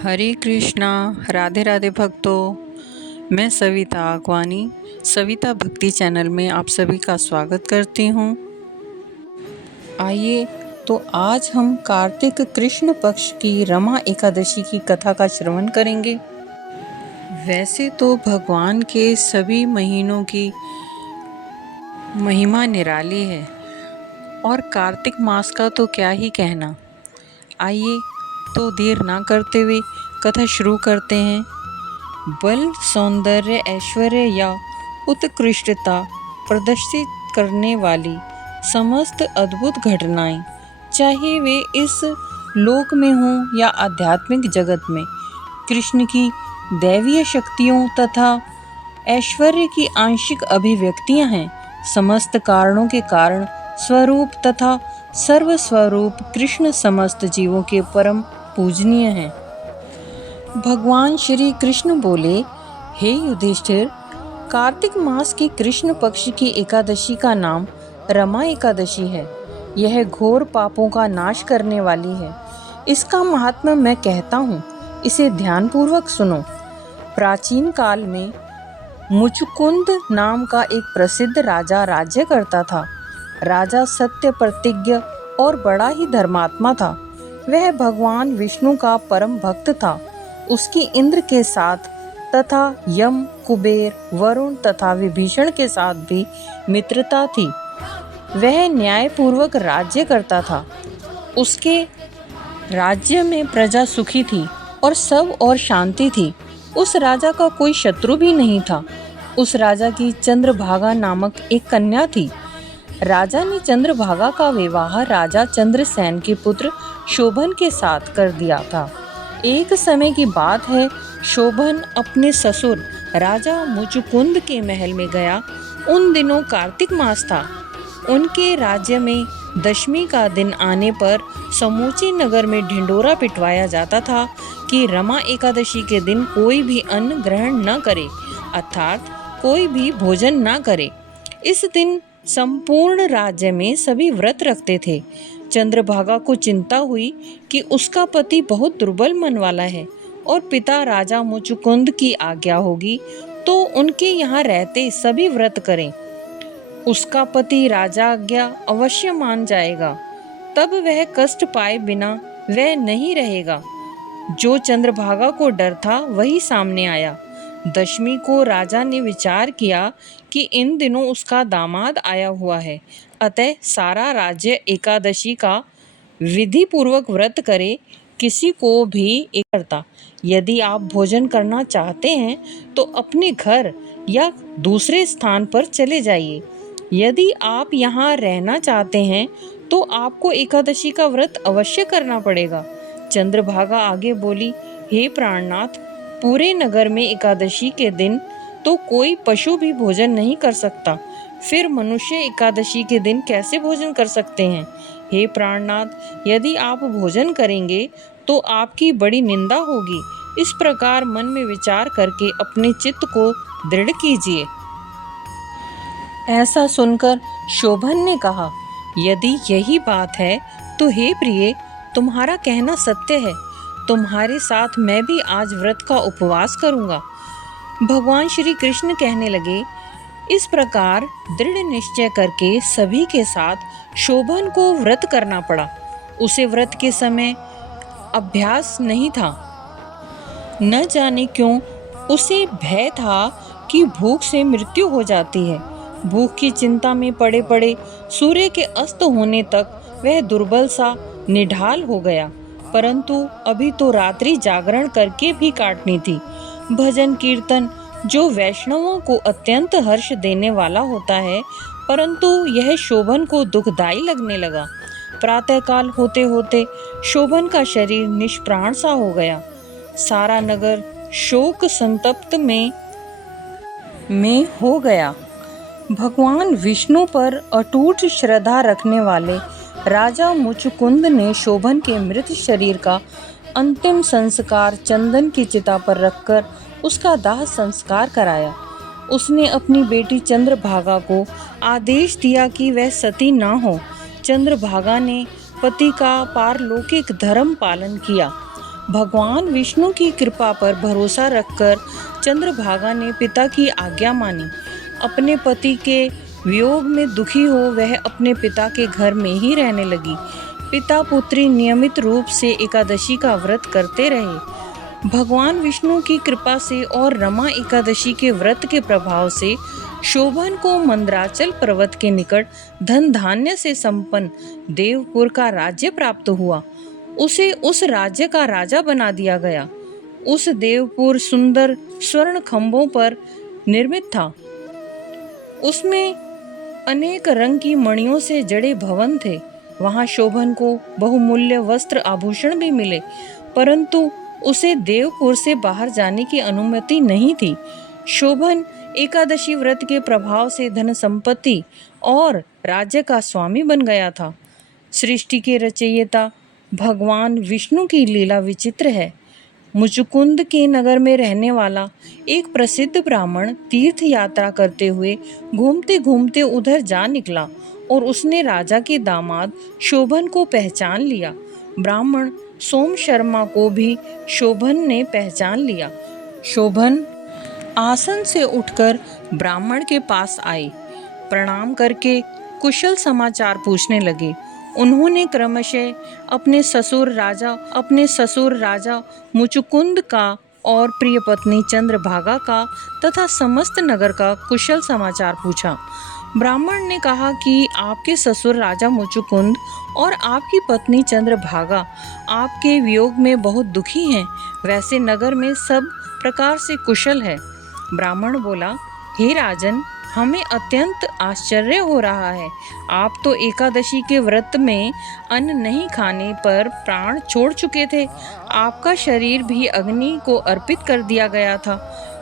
हरे कृष्णा। राधे राधे भक्तों। मैं सविता आगवानी सविता भक्ति चैनल में आप सभी का स्वागत करती हूँ। आइए तो आज हम कार्तिक कृष्ण पक्ष की रमा एकादशी की कथा का श्रवण करेंगे। वैसे तो भगवान के सभी महीनों की महिमा निराली है और कार्तिक मास का तो क्या ही कहना। आइए तो देर ना करते हुए कथा शुरू करते हैं। बल, सौंदर्य, ऐश्वर्य या उत्कृष्टता प्रदर्शित करने वाली समस्त अद्भुत घटनाएं, चाहे वे इस लोक में हों या आध्यात्मिक जगत में, कृष्ण की दैवीय शक्तियों तथा ऐश्वर्य की आंशिक अभिव्यक्तियां हैं। समस्त कारणों के कारण स्वरूप तथा सर्वस्वरूप कृष्ण समस्त जीवों के परम पूजनीय हैं। भगवान श्री कृष्ण बोले, हे युधिष्ठिर, कार्तिक मास की कृष्ण पक्ष की एकादशी का नाम रमा एकादशी है। यह घोर पापों का नाश करने वाली है। इसका महात्म्य मैं कहता हूँ, इसे ध्यानपूर्वक सुनो। प्राचीन काल में मुचुकुंद नाम का एक प्रसिद्ध राजा राज्य करता था। राजा सत्य प्रतिज्ञ और बड़ा ही धर्मात्मा था। वह भगवान विष्णु का परम भक्त था। उसकी इंद्र के साथ तथा यम, कुबेर, वरुण तथा विभीषण के साथ भी मित्रता थी। वह न्यायपूर्वक राज्य करता था। उसके राज्य में प्रजा सुखी थी और सब और शांति थी। उस राजा का कोई शत्रु भी नहीं था। उस राजा की चंद्रभागा नामक एक कन्या थी। राजा ने चंद्रभागा का विवाह राजा चंद्रसेन के पुत्र शोभन के साथ कर दिया था। एक समय की बात है, शोभन अपने ससुर राजा मुचुकुंद के महल में गया। उन दिनों कार्तिक मास था। उनके राज्य में दशमी का दिन आने पर समूचे नगर में ढिंडोरा पिटवाया जाता था कि रमा एकादशी के दिन कोई भी अन्न ग्रहण न करे, अर्थात कोई भी भोजन न करे। इस दिन संपूर्ण राज्य में सभी व्रत रखते थे। चंद्रभागा को चिंता हुई कि उसका पति बहुत दुर्बल मन वाला है और पिता राजा मुचुकुंद की आज्ञा होगी तो उनके यहाँ रहते सभी व्रत करें। उसका पति राजा आज्ञा अवश्य मान जाएगा, तब वह कष्ट पाए बिना वह नहीं रहेगा। जो चंद्रभागा को डर था वही सामने आया। दशमी को राजा ने विचार किया कि इन दिनों उसका दामाद आया हुआ है, अतः सारा राज्य एकादशी का विधि पूर्वक व्रत करे, किसी को भी एक करता। यदि आप भोजन करना चाहते हैं तो अपने घर या दूसरे स्थान पर चले जाइए। यदि आप यहाँ रहना चाहते हैं तो आपको एकादशी का व्रत अवश्य करना पड़ेगा। चंद्रभागा आगे बोली, हे प्राणनाथ, पूरे नगर में एकादशी के दिन तो कोई पशु भी भोजन नहीं कर सकता, फिर मनुष्य एकादशी के दिन कैसे भोजन कर सकते हैं? हे प्राणनाथ, यदि आप भोजन करेंगे तो आपकी बड़ी निंदा होगी। इस प्रकार मन में विचार करके अपने चित्त को दृढ़ कीजिए। ऐसा सुनकर शोभन ने कहा, यदि यही बात है तो हे प्रिय, तुम्हारा कहना सत्य है। तुम्हारे साथ मैं भी आज व्रत का उपवास करूंगा। भगवान श्री कृष्ण कहने लगे। इस प्रकार दृढ़ निश्चय करके सभी के साथ शोभन को व्रत करना पड़ा। उसे व्रत के समय अभ्यास नहीं था। न जाने क्यों उसे भय था कि भूख से मृत्यु हो जाती है। भूख की चिंता में पड़े पड़े सूर्य के अस्त होने तक वह दुर्बल सा निढाल हो गया। परंतु अभी तो रात्रि जागरण करके भी काटनी थी। भजन कीर्तन जो वैष्णवों को अत्यंत हर्ष देने वाला होता है, परंतु यह शोभन को दुखदायी लगने लगा। प्रातःकाल होते होते शोभन का शरीर निष्प्राण सा हो गया। सारा नगर शोक संतप्त में हो गया। भगवान विष्णु पर अटूट श्रद्धा रखने वाले राजा मुचुकुंद ने शोभन के मृत शरीर का अंतिम संस्कार चंदन की चिता पर रखकर उसका दाह संस्कार कराया। उसने अपनी बेटी चंद्रभागा को आदेश दिया कि वह सती न हो। चंद्रभागा ने पति का पारलौकिक धर्म पालन किया। भगवान विष्णु की कृपा पर भरोसा रखकर चंद्रभागा ने पिता की आज्ञा मानी। अपने पति के वियोग में दुखी हो वह अपने पिता के घर में ही रहने लगी। पिता पुत्री नियमित रूप से एकादशी का व्रत करते रहे। भगवान विष्णु की कृपा से और रमा एकादशी के व्रत के प्रभाव से शोभन को मंदराचल पर्वत के निकट धन धान्य से संपन्न देवपुर का राज्य प्राप्त हुआ। उसे उस राज्य का राजा बना दिया गया। उस देवपुर सुंदर स्वर्ण खंभों पर निर्मित था। उसमें अनेक रंग की मणियों से जड़े भवन थे। वहां शोभन को बहुमूल्य वस्त्र आभूषण भी मिले, परंतु उसे देवपुर से बाहर जाने की अनुमति नहीं थी। शोभन एकादशी व्रत के प्रभाव से धन संपत्ति और राज्य का स्वामी बन गया था। सृष्टि के रचयिता भगवान विष्णु की लीला विचित्र है। मुचुकुंद के नगर में रहने वाला एक प्रसिद्ध ब्राह्मण तीर्थ यात्रा करते हुए घूमते घूमते उधर जा निकला और उसने राजा के दामाद शोभन को पहचान लिया। ब्राह्मण सोम शर्मा को भी शोभन ने पहचान लिया। शोभन आसन से उठकर ब्राह्मण के पास आए। प्रणाम करके कुशल समाचार पूछने लगे। उन्होंने क्रमशः अपने ससुर राजा मुचुकुंद का और प्रिय पत्नी चंद्रभागा का तथा समस्त नगर का कुशल समाचार पूछा। ब्राह्मण ने कहा कि आपके ससुर राजा मुचुकुंद और आपकी पत्नी चंद्रभागा आपके वियोग में बहुत दुखी हैं। वैसे नगर में सब प्रकार से कुशल है। ब्राह्मण बोला, हे राजन, हमें अत्यंत आश्चर्य हो रहा है। आप तो एकादशी के व्रत में अन्न नहीं खाने पर प्राण छोड़ चुके थे। आपका शरीर भी अग्नि को अर्पित कर दिया गया था।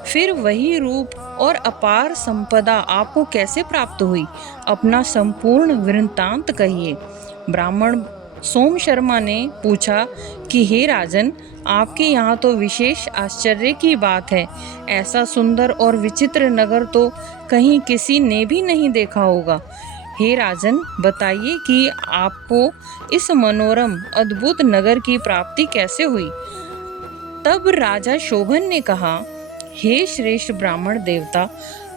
फिर वही रूप और अपार संपदा आपको कैसे प्राप्त हुई? अपना संपूर्ण वृत्तांत कहिए। ब्राह्मण सोम शर्मा ने पूछा कि हे राजन, आपके यहाँ तो विशेष आश्चर्य की बात है। ऐसा सुंदर और विचित्र नगर तो कहीं किसी ने भी नहीं देखा होगा। हे राजन, बताइए कि आपको इस मनोरम अद्भुत नगर की प्राप्ति कैसे हुई? तब राजा शोभन ने कहा, हे श्रेष्ठ ब्राह्मण देवता,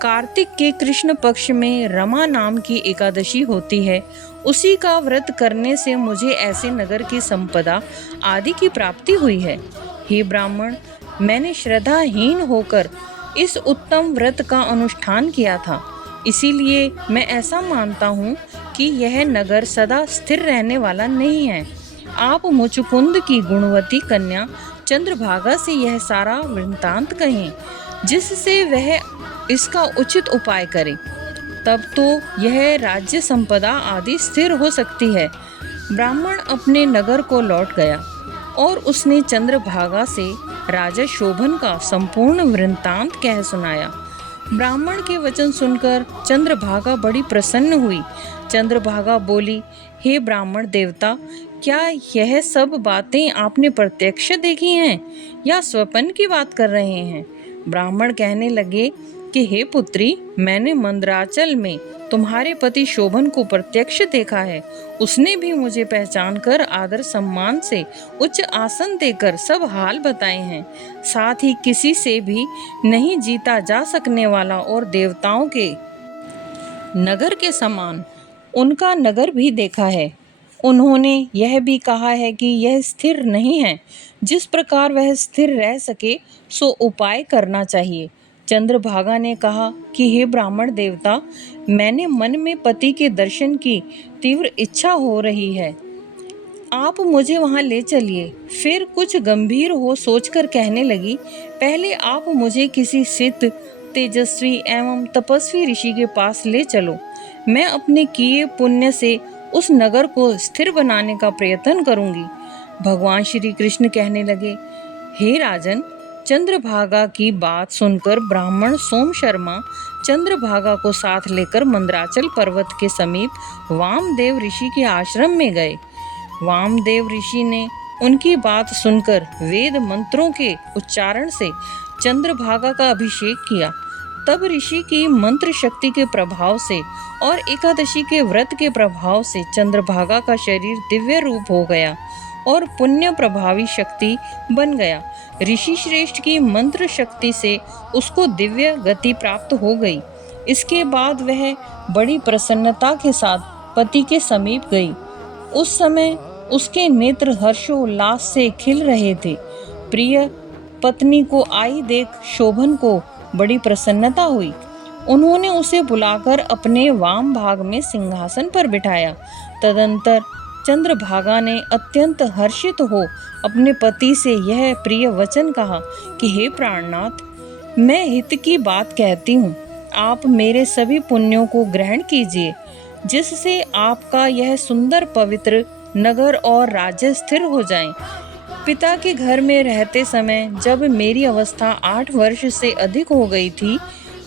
कार्तिक के कृष्ण पक्ष में रमा नाम की एकादशी होती है। उसी का व्रत करने से मुझे ऐसे नगर की संपदा आदि की प्राप्ति हुई है। हे ब्राह्मण, मैंने श्रद्धाहीन होकर इस उत्तम व्रत का अनुष्ठान किया था, इसीलिए मैं ऐसा मानता हूँ कि यह नगर सदा स्थिर रहने वाला नहीं है। आप मुचुकुंद की गुणवती कन्या चंद्रभागा से यह सारा वृत्तांत कहें, जिससे वह इसका उचित उपाय करे। तब तो यह राज्य संपदा आदि स्थिर हो सकती है। ब्राह्मण अपने नगर को लौट गया और उसने चंद्रभागा से राजा शोभन का संपूर्ण वृत्तांत कह सुनाया। ब्राह्मण के वचन सुनकर चंद्रभागा बड़ी प्रसन्न हुई। चंद्रभागा बोली, हे ब्राह्मण देवता, क्या यह सब बातें आपने प्रत्यक्ष देखी हैं या स्वप्न की बात कर रहे हैं? ब्राह्मण कहने लगे कि हे पुत्री, मैंने मंदराचल में तुम्हारे पति शोभन को प्रत्यक्ष देखा है। उसने भी मुझे पहचान कर आदर सम्मान से उच्च आसन देकर सब हाल बताए हैं। साथ ही किसी से भी नहीं जीता जा सकने वाला और देवताओं के नगर के समान उनका नगर भी देखा है। उन्होंने यह भी कहा है कि यह स्थिर नहीं है। जिस प्रकार वह स्थिर रह सके सो उपाय करना चाहिए। चंद्रभागा ने कहा कि हे ब्राह्मण देवता, मैंने मन में पति के दर्शन की तीव्र इच्छा हो रही है। आप मुझे वहां ले चलिए। फिर कुछ गंभीर हो सोचकर कहने लगी, पहले आप मुझे किसी सिद्ध, तेजस्वी एवं तपस्वी ऋषि के पास ले चलो। मैं अपने किए पुण्य से उस नगर को स्थिर बनाने का प्रयत्न करूंगी। भगवान श्री कृष्ण कहने लगे, हे राजन, चंद्रभागा की बात सुनकर ब्राह्मण सोम शर्मा चंद्रभागा को साथ लेकर मंदराचल पर्वत के समीप वामदेव ऋषि के आश्रम में गए। वामदेव ऋषि ने उनकी बात सुनकर वेद मंत्रों के उच्चारण से चंद्रभागा का अभिषेक किया। तब ऋषि की मंत्र शक्ति के प्रभाव से और एकादशी के व्रत के प्रभाव से चंद्रभागा का शरीर दिव्य रूप हो गया। और पुण्य प्रभावी शक्ति बन गया। ऋषि श्रेष्ठ की मंत्र शक्ति से उसको दिव्य गति प्राप्त हो गई। इसके बाद वह बड़ी प्रसन्नता के साथ पति के समीप गई। उस समय उसके नेत्र हर्षोल्लास से खिल रहे थे। प्रिय पत्नी को आई देख शोभन को बड़ी प्रसन्नता हुई। उन्होंने उसे बुलाकर अपने वाम भाग में सिंहासन पर बिठाया। तदंतर चंद्रभागा ने अत्यंत हर्षित हो अपने पति से यह प्रिय वचन कहा कि हे प्राणनाथ, मैं हित की बात कहती हूँ, आप मेरे सभी पुण्यों को ग्रहण कीजिए, जिससे आपका यह सुंदर पवित्र नगर और राज्य स्थिर हो जाएं। पिता के घर में रहते समय जब मेरी अवस्था 8 वर्ष से अधिक हो गई थी,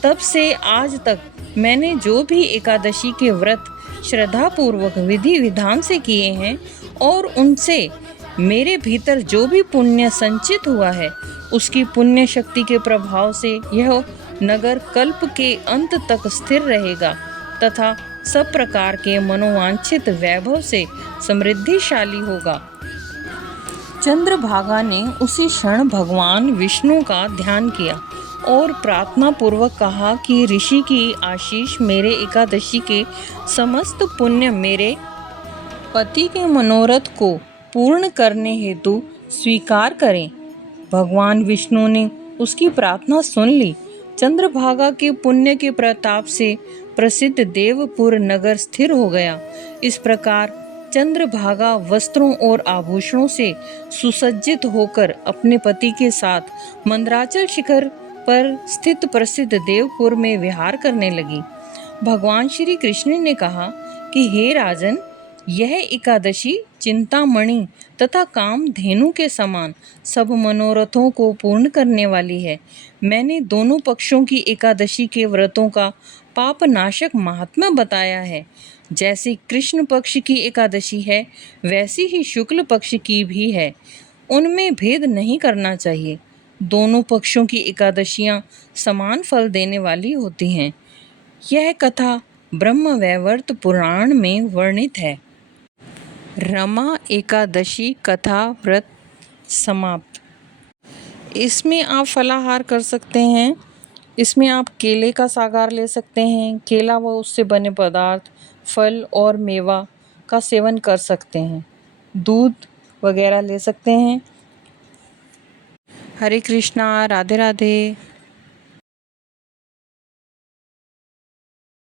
तब से आज तक मैंने जो भी एकादशी के व्रत श्रद्धापूर्वक विधि विधान से किए हैं और उनसे मेरे भीतर जो भी पुण्य संचित हुआ है, उसकी पुण्य शक्ति के प्रभाव से यह नगर कल्प के अंत तक स्थिर रहेगा तथा सब प्रकार के मनोवांछित वैभव से समृद्धिशाली होगा। चंद्रभागा ने उसी क्षण भगवान विष्णु का ध्यान किया और प्रार्थना पूर्वक कहा कि ऋषि की आशीष मेरे एकादशी के समस्त पुण्य मेरे पति के मनोरथ को पूर्ण करने हेतु स्वीकार करें। भगवान विष्णु ने उसकी प्रार्थना सुन ली। चंद्रभागा के पुण्य के प्रताप से प्रसिद्ध देवपुर नगर स्थिर हो गया। इस प्रकार चंद्रभागा वस्त्रों और आभूषणों से सुसज्जित होकर अपने पति के साथ मंदराचल शिखर पर स्थित प्रसिद्ध देवपुर में विहार करने लगी। भगवान श्री कृष्ण ने कहा कि हे राजन, यह एकादशी चिंतामणि तथा कामधेनु के समान सब मनोरथों को पूर्ण करने वाली है। मैंने दोनों पक्षों की एकादशी के व्रतों का पापनाशक महात्म्य बताया है। जैसी कृष्ण पक्ष की एकादशी है, वैसी ही शुक्ल पक्ष की भी है। उनमें भेद नहीं करना चाहिए। दोनों पक्षों की एकादशियां समान फल देने वाली होती हैं। यह कथा ब्रह्मवैवर्त पुराण में वर्णित है। रमा एकादशी कथा व्रत समाप्त। इसमें आप फलाहार कर सकते हैं। इसमें आप केले का सागार ले सकते हैं। केला व उससे बने पदार्थ, फल और मेवा का सेवन कर सकते हैं। दूध वगैरह ले सकते हैं। हरे कृष्णा, राधे राधे।